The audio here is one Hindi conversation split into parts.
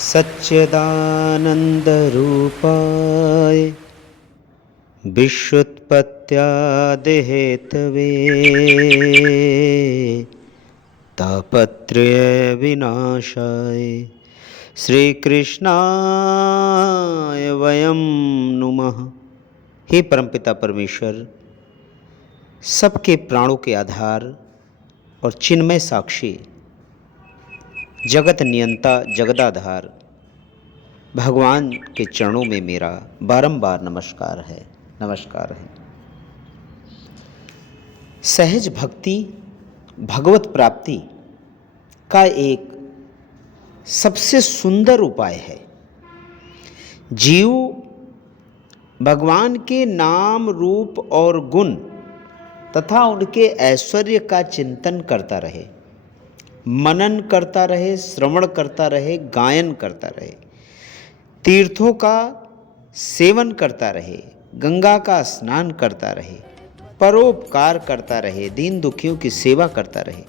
सच्चिदानन्दरूपाय विश्वोत्पत्त्यादिहेतवे तापत्रयविनाशाय श्रीकृष्णाय वयं नुमः। हे परमपिता परमेश्वर, सबके प्राणों के आधार और चिन्मय साक्षी, जगत नियंता जगदाधार भगवान के चरणों में मेरा बारंबार नमस्कार है। सहज भक्ति भगवत प्राप्ति का एक सबसे सुंदर उपाय है। जीव भगवान के नाम रूप और गुण तथा उनके ऐश्वर्य का चिंतन करता रहे, मनन करता रहे, श्रवण करता रहे, गायन करता रहे, तीर्थों का सेवन करता रहे, गंगा का स्नान करता रहे, परोपकार करता रहे, दीन दुखियों की सेवा करता रहे,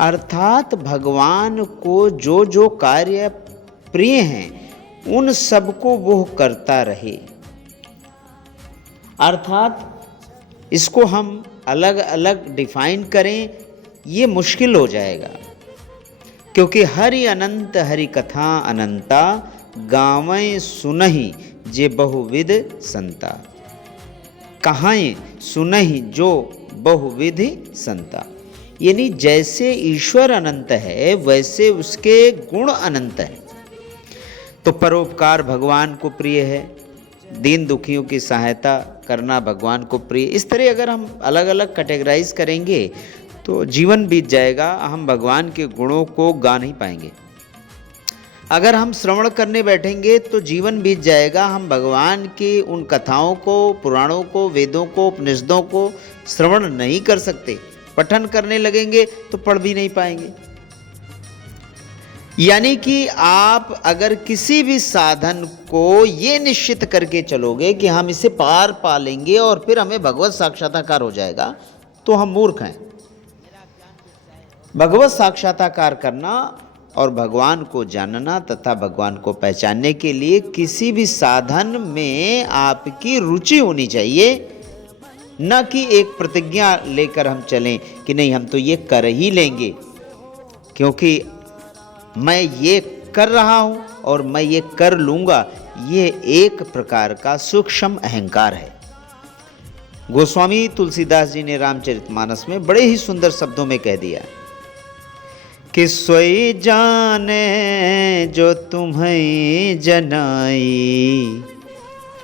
अर्थात भगवान को जो जो कार्य प्रिय हैं उन सबको वो करता रहे। अर्थात इसको हम अलग अलग डिफाइन करें ये मुश्किल हो जाएगा, क्योंकि हरि अनंत हरि कथा अनंता गावें सुनहि जे बहुविध संता। कहाएं सुनहि जो बहुविधि संता, यानी जैसे ईश्वर अनंत है वैसे उसके गुण अनंत हैं। तो परोपकार भगवान को प्रिय है, दीन दुखियों की सहायता करना भगवान को प्रिय। इस तरह अगर हम अलग अलग कैटेगराइज करेंगे तो जीवन बीत जाएगा, हम भगवान के गुणों को गा नहीं पाएंगे। अगर हम श्रवण करने बैठेंगे तो जीवन बीत जाएगा, हम भगवान की उन कथाओं को, पुराणों को, वेदों को, उपनिषदों को श्रवण नहीं कर सकते। पठन करने लगेंगे तो पढ़ भी नहीं पाएंगे। यानी कि आप अगर किसी भी साधन को ये निश्चित करके चलोगे कि हम इसे पार पा लेंगे और फिर हमें भगवत साक्षात्कार हो जाएगा, तो हम मूर्ख हैं। भगवत साक्षात्कार करना और भगवान को जानना तथा भगवान को पहचानने के लिए किसी भी साधन में आपकी रुचि होनी चाहिए, न कि एक प्रतिज्ञा लेकर हम चलें कि नहीं हम तो ये कर ही लेंगे क्योंकि मैं ये कर रहा हूं और मैं ये कर लूंगा। ये एक प्रकार का सूक्ष्म अहंकार है। गोस्वामी तुलसीदास जी ने रामचरितमानस में बड़े ही सुंदर शब्दों में कह दिया कि सोई जाने जो तुम्हें जनाई,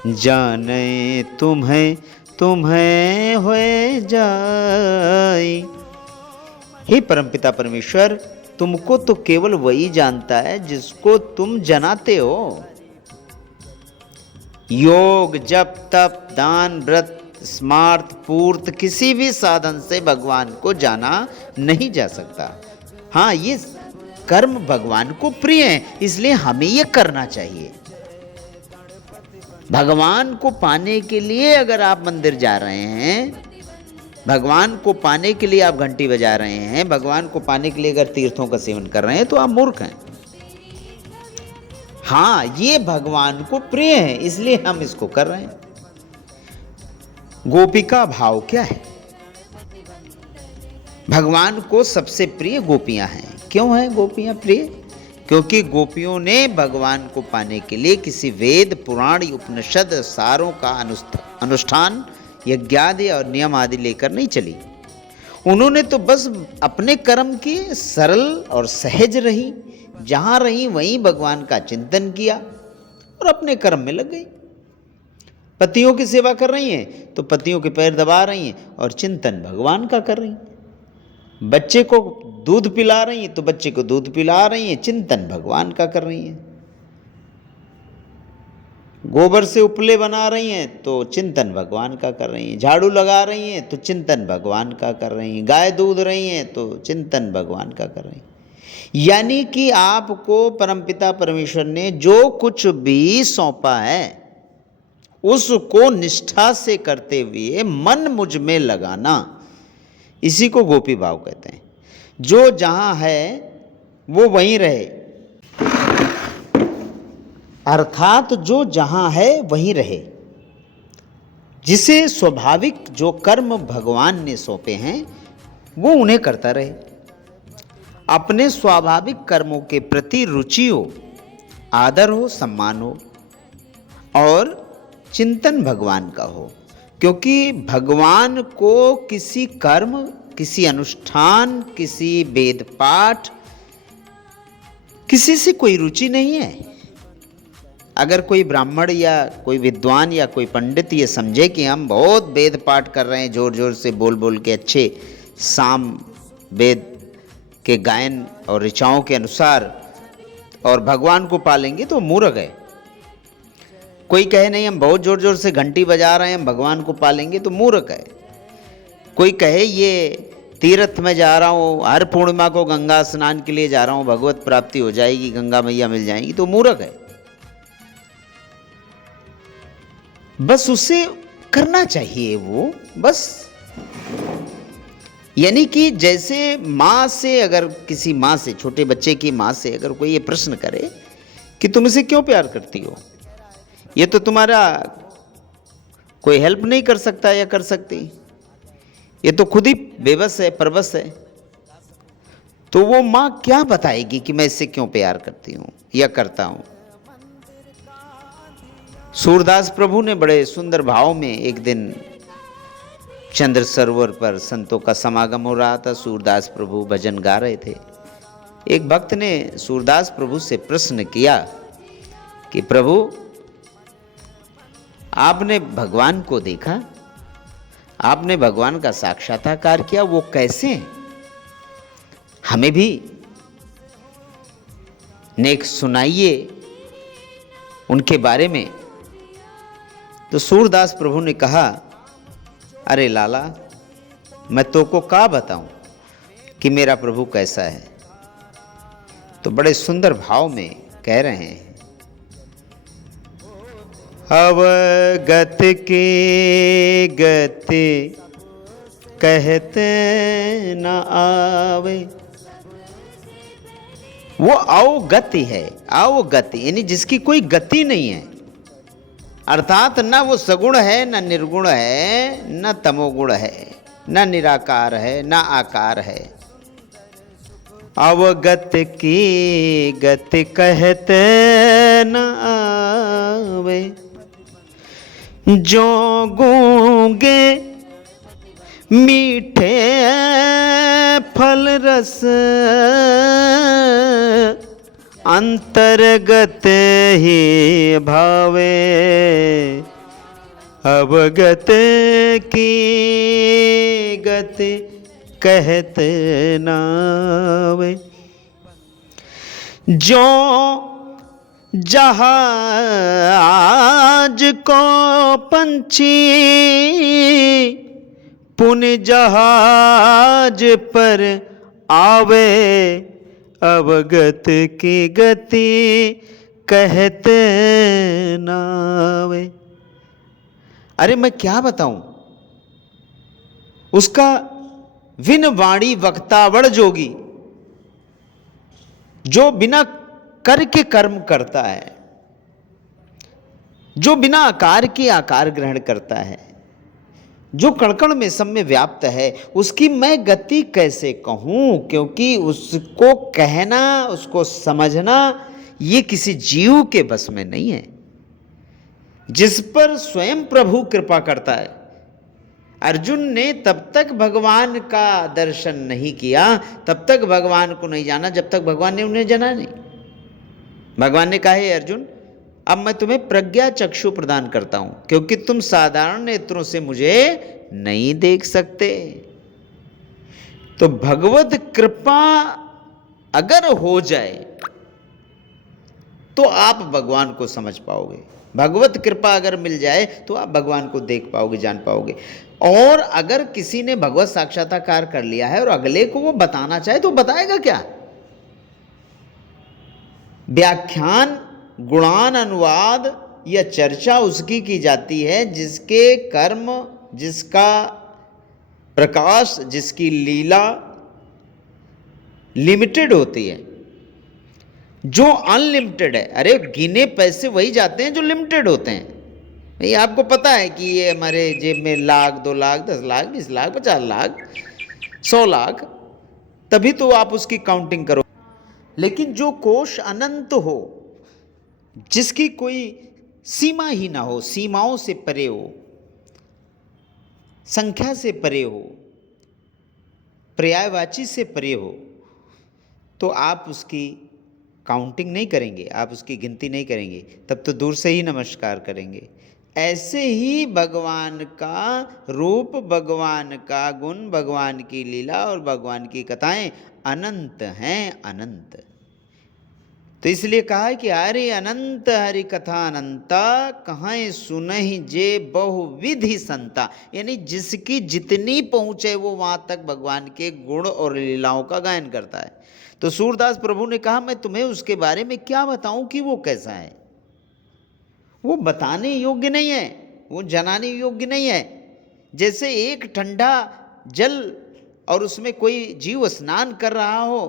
जाने तुम्हें तुम्हें होए जाई। हे परमपिता परमेश्वर, तुमको तो केवल वही जानता है जिसको तुम जनाते हो। योग, जप, तप, दान, व्रत, स्मार्थ, पूर्त किसी भी साधन से भगवान को जाना नहीं जा सकता। हाँ, ये कर्म भगवान को प्रिय है, इसलिए हमें ये करना चाहिए। भगवान को पाने के लिए अगर आप मंदिर जा रहे हैं, भगवान को पाने के लिए आप घंटी बजा रहे हैं, भगवान को पाने के लिए अगर तीर्थों का सेवन कर रहे हैं तो आप मूर्ख हैं। हाँ, ये भगवान को प्रिय है इसलिए हम इसको कर रहे हैं। गोपिका भाव क्या है? भगवान को सबसे प्रिय गोपियां हैं। क्यों हैं गोपियां प्रिय? क्योंकि गोपियों ने भगवान को पाने के लिए किसी वेद, पुराण, उपनिषद सारों का अनुष्ठान, यज्ञादि और नियम आदि लेकर नहीं चली। उन्होंने तो बस अपने कर्म किए, सरल और सहज रही, जहां रही वहीं भगवान का चिंतन किया और अपने कर्म में लग गई। पतियों की सेवा कर रही हैं तो पतियों के पैर दबा रही हैं और चिंतन भगवान का कर रही हैं। बच्चे को दूध पिला रही हैं तो बच्चे को दूध पिला रही हैं, चिंतन भगवान का कर रही हैं। गोबर से उपले बना रही हैं तो चिंतन भगवान का कर रही हैं। झाड़ू लगा रही हैं तो चिंतन भगवान का कर रही हैं। गाय दूध रही हैं तो चिंतन भगवान का कर रही हैं। यानी कि आपको परमपिता परमेश्वर ने जो कुछ भी सौंपा है उसको निष्ठा से करते हुए मन मुझ में लगाना, इसी को गोपी भाव कहते हैं। जो जहाँ है वो वहीं रहे। अर्थात जो जहाँ है वहीं रहे, जिसे स्वाभाविक जो कर्म भगवान ने सौंपे हैं वो उन्हें करता रहे। अपने स्वाभाविक कर्मों के प्रति रुचि हो, आदर हो, सम्मान हो और चिंतन भगवान का हो, क्योंकि भगवान को किसी कर्म, किसी अनुष्ठान, किसी वेद पाठ, किसी से कोई रुचि नहीं है। अगर कोई ब्राह्मण या कोई विद्वान या कोई पंडित ये समझे कि हम बहुत वेद पाठ कर रहे हैं, जोर जोर से बोल बोल के अच्छे साम वेद के गायन और ऋचाओं के अनुसार और भगवान को पालेंगे, तो मूर्ख है। कोई कहे नहीं हम बहुत जोर जोर से घंटी बजा रहे हैं, हम भगवान को पालेंगे, तो मूर्ख है। कोई कहे ये तीर्थ में जा रहा हूँ, हर पूर्णिमा को गंगा स्नान के लिए जा रहा हूँ, भगवत प्राप्ति हो जाएगी, गंगा मैया मिल जाएंगी, तो मूर्ख है। बस उसे करना चाहिए वो, बस। यानी कि जैसे माँ से, अगर किसी माँ से, छोटे बच्चे की माँ से अगर कोई ये प्रश्न करे कि तुम इसे क्यों प्यार करती हो, ये तो तुम्हारा कोई हेल्प नहीं कर सकता या कर सकती, ये तो खुद ही बेबस है, परवश है, तो वो माँ क्या बताएगी कि मैं इससे क्यों प्यार करती हूँ या करता हूँ। सूरदास प्रभु ने बड़े सुंदर भाव में एक दिन चंद्र सरोवर पर संतों का समागम हो रहा था, सूरदास प्रभु भजन गा रहे थे। एक भक्त ने सूरदास प्रभु से प्रश्न किया कि प्रभु आपने भगवान को देखा, आपने भगवान का साक्षात्कार किया, वो कैसे हैं, हमें भी नेक सुनाइए उनके बारे में। तो सूरदास प्रभु ने कहा, अरे लाला, मैं तो को क्या बताऊं कि मेरा प्रभु कैसा है। तो बड़े सुंदर भाव में कह रहे हैं, अवगत के गति कहते न आवे। वो अवगति है, अवगति यानी जिसकी कोई गति नहीं है, अर्थात न वो सगुण है, न निर्गुण है, न तमोगुण है, न निराकार है, न आकार है। अवगत की गति कहते न आवे, जो गूंगे मीठे फल रस अंतर्गत ही भावे। अवगत की गति कहते नावे, जो जहाज को पंछी पुण्य जहाज पर आवे, अवगत की गति कहते नावे। अरे मैं क्या बताऊं, उसका विन वाणी वक्तावड़ जोगी, जो बिना कर के कर्म करता है, जो बिना आकार के आकार ग्रहण करता है, जो कण-कण में सब में व्याप्त है, उसकी मैं गति कैसे कहूं, क्योंकि उसको कहना, उसको समझना ये किसी जीव के बस में नहीं है। जिस पर स्वयं प्रभु कृपा करता है। अर्जुन ने तब तक भगवान का दर्शन नहीं किया, तब तक भगवान को नहीं जाना जब तक भगवान ने उन्हें जाना नहीं। भगवान ने कहा, हे अर्जुन, अब मैं तुम्हें प्रज्ञा चक्षु प्रदान करता हूं, क्योंकि तुम साधारण नेत्रों से मुझे नहीं देख सकते। तो भगवत कृपा अगर हो जाए तो आप भगवान को समझ पाओगे। भगवत कृपा अगर मिल जाए तो आप भगवान को देख पाओगे, जान पाओगे। और अगर किसी ने भगवत साक्षात्कार कर लिया है और अगले को वो बताना चाहे तो बताएगा क्या? व्याख्यान, गुणान, अनुवाद या चर्चा उसकी की जाती है जिसके कर्म, जिसका प्रकाश, जिसकी लीला लिमिटेड होती है। जो अनलिमिटेड है। अरे गिने पैसे वही जाते हैं जो लिमिटेड होते हैं। भाई आपको पता है कि ये हमारे जेब में 1,00,000, 2,00,000, 10,00,000, 20,00,000, 50,00,000, 100,00,000, तभी तो आप उसकी काउंटिंग करो। लेकिन जो कोष अनंत हो, जिसकी कोई सीमा ही ना हो, सीमाओं से परे हो, संख्या से परे हो, पर्यायवाची से परे हो, तो आप उसकी काउंटिंग नहीं करेंगे, आप उसकी गिनती नहीं करेंगे, तब तो दूर से ही नमस्कार करेंगे। ऐसे ही भगवान का रूप, भगवान का गुण, भगवान की लीला और भगवान की कथाएं अनंत हैं, अनंत। तो इसलिए कहा है कि हरि अनंत हरि कथा अनंता, कहाँ सुनहि जे बहुविधि संता। यानी जिसकी जितनी पहुँच है वो वहाँ तक भगवान के गुण और लीलाओं का गायन करता है। तो सूरदास प्रभु ने कहा मैं तुम्हें उसके बारे में क्या बताऊं कि वो कैसा है। वो बताने योग्य नहीं है, वो जनाने योग्य नहीं है। जैसे एक ठंडा जल और उसमें कोई जीव स्नान कर रहा हो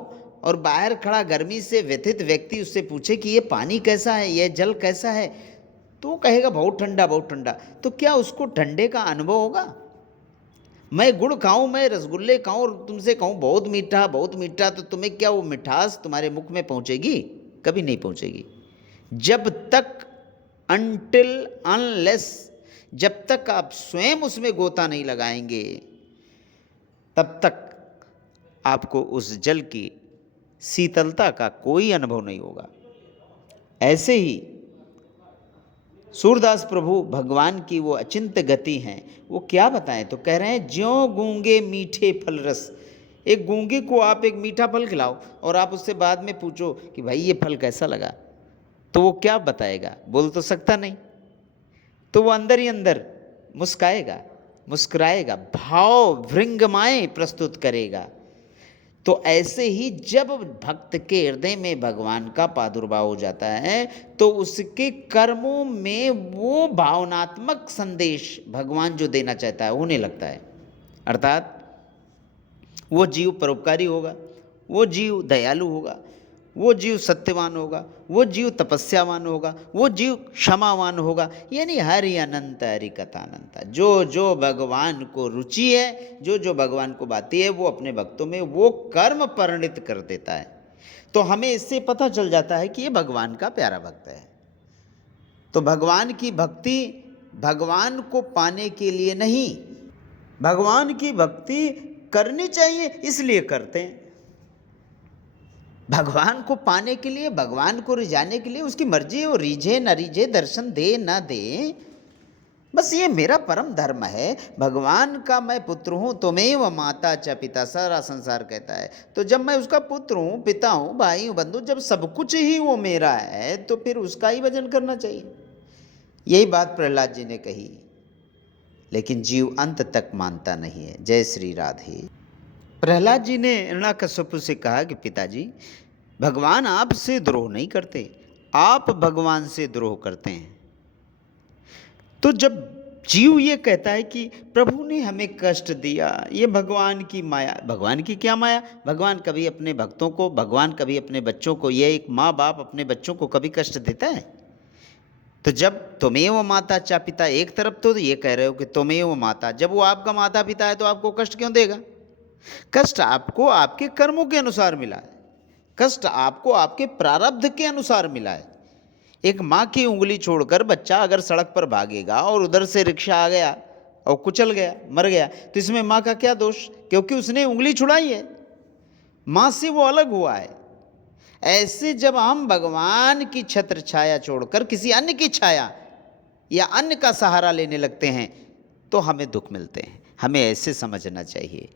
और बाहर खड़ा गर्मी से व्यथित व्यक्ति उससे पूछे कि ये पानी कैसा है, ये जल कैसा है, तो वो कहेगा बहुत ठंडा, बहुत ठंडा। तो क्या उसको ठंडे का अनुभव होगा? मैं गुड़ खाऊं, मैं रसगुल्ले खाऊं और तुमसे कहूं बहुत मीठा, बहुत मीठा, तो तुम्हें क्या वो मिठास तुम्हारे मुख में पहुंचेगी? कभी नहीं पहुंचेगी। जब तक अनटिल अनलेस, जब तक आप स्वयं उसमें गोता नहीं लगाएंगे, तब तक आपको उस जल की शीतलता का कोई अनुभव नहीं होगा। ऐसे ही सूरदास प्रभु भगवान की वो अचिंत्य गति हैं, वो क्या बताएं? तो कह रहे हैं ज्यों गूंगे मीठे फल रस। एक गूंगे को आप एक मीठा फल खिलाओ और आप उससे बाद में पूछो कि भाई ये फल कैसा लगा, तो वो क्या बताएगा? बोल तो सकता नहीं। तो वो अंदर ही अंदर मुस्काएगा, मुस्कुराएगा, भाव भृंगमाएं प्रस्तुत करेगा। तो ऐसे ही जब भक्त के हृदय में भगवान का प्रादुर्भाव हो जाता है तो उसके कर्मों में वो भावनात्मक संदेश भगवान जो देना चाहता है होने लगता है। अर्थात वो जीव परोपकारी होगा, वो जीव दयालु होगा, वो जीव सत्यवान होगा, वो जीव तपस्यावान होगा, वो जीव क्षमावान होगा। यानी हरि अनंत हरि कथा अनंत। जो जो भगवान को रुचि है, जो जो भगवान को बाती है, वो अपने भक्तों में वो कर्म परिणित कर देता है। तो हमें इससे पता चल जाता है कि ये भगवान का प्यारा भक्त है। तो भगवान की भक्ति भगवान को पाने के लिए नहीं, भगवान की भक्ति करनी चाहिए इसलिए करते हैं। भगवान को पाने के लिए, भगवान को रिझाने के लिए उसकी मर्जी है, वो रिझे न रिझे, दर्शन दे न दे, बस ये मेरा परम धर्म है। भगवान का मैं पुत्र हूँ, त्वमेव माता च पिता, सारा संसार कहता है। तो जब मैं उसका पुत्र हूँ, पिता हूँ, भाई हूँ, बंधु, जब सब कुछ ही वो मेरा है तो फिर उसका ही भजन करना चाहिए। यही बात प्रहलाद जी ने कही, लेकिन जीव अंत तक मानता नहीं है। जय श्री राधे। प्रहलाद जी ने हिरण्याकश्यप से कहा कि पिताजी, भगवान आपसे द्रोह नहीं करते, आप भगवान से द्रोह करते हैं। तो जब जीव ये कहता है कि प्रभु ने हमें कष्ट दिया, ये भगवान की माया, भगवान की क्या माया? भगवान कभी अपने भक्तों को, भगवान कभी अपने बच्चों को, ये एक माँ बाप अपने बच्चों को कभी कष्ट देता है? तो जब त्वमेव माता च पिता, एक तरफ तो ये कह रहे हो कि त्वमेव माता, जब वो आपका माता पिता है तो आपको कष्ट क्यों देगा? कष्ट आपको आपके कर्मों के अनुसार मिला है, कष्ट आपको आपके प्रारब्ध के अनुसार मिला है। एक माँ की उंगली छोड़कर बच्चा अगर सड़क पर भागेगा और उधर से रिक्शा आ गया और कुचल गया, मर गया, तो इसमें माँ का क्या दोष? क्योंकि उसने उंगली छुड़ाई है, माँ से वो अलग हुआ है। ऐसे जब हम भगवान की छत्र छाया छोड़कर किसी अन्य की छाया या अन्य का सहारा लेने लगते हैं तो हमें दुख मिलते हैं। हमें ऐसे समझना चाहिए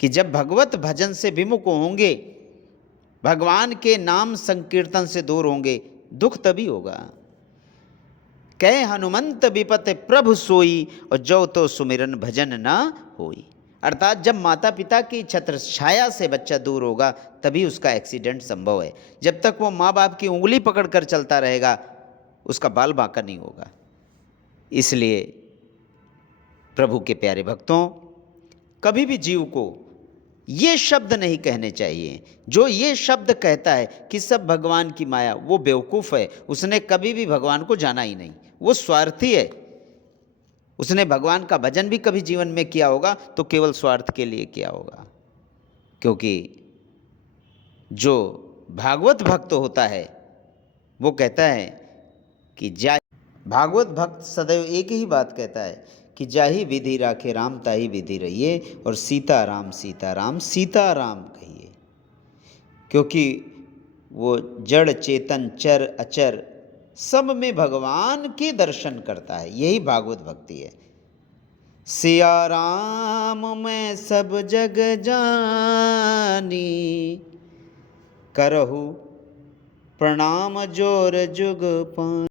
कि जब भगवत भजन से विमुख होंगे, भगवान के नाम संकीर्तन से दूर होंगे, दुख तभी होगा। कह हनुमंत विपत प्रभु सोई, और जो तो सुमिरन भजन ना होई। अर्थात जब माता पिता की छत्र छाया से बच्चा दूर होगा तभी उसका एक्सीडेंट संभव है। जब तक वो माँ बाप की उंगली पकड़कर चलता रहेगा उसका बाल बांका नहीं होगा। इसलिए प्रभु के प्यारे भक्तों, कभी भी जीव को ये शब्द नहीं कहने चाहिए। जो ये शब्द कहता है कि सब भगवान की माया, वो बेवकूफ़ है, उसने कभी भी भगवान को जाना ही नहीं, वो स्वार्थी है। उसने भगवान का भजन भी कभी जीवन में किया होगा तो केवल स्वार्थ के लिए किया होगा। क्योंकि जो भागवत भक्त होता है वो कहता है कि भागवत भक्त सदैव एक ही बात कहता है कि जाही विधि राखे राम ताही विधि रहिए, और सीताराम सीताराम सीताराम कहिए। क्योंकि वो जड़ चेतन चर अचर सब में भगवान के दर्शन करता है, यही भागवत भक्ति है। सिया राम मैं सब जग जानी, करहु प्रणाम जोर जुग पानी।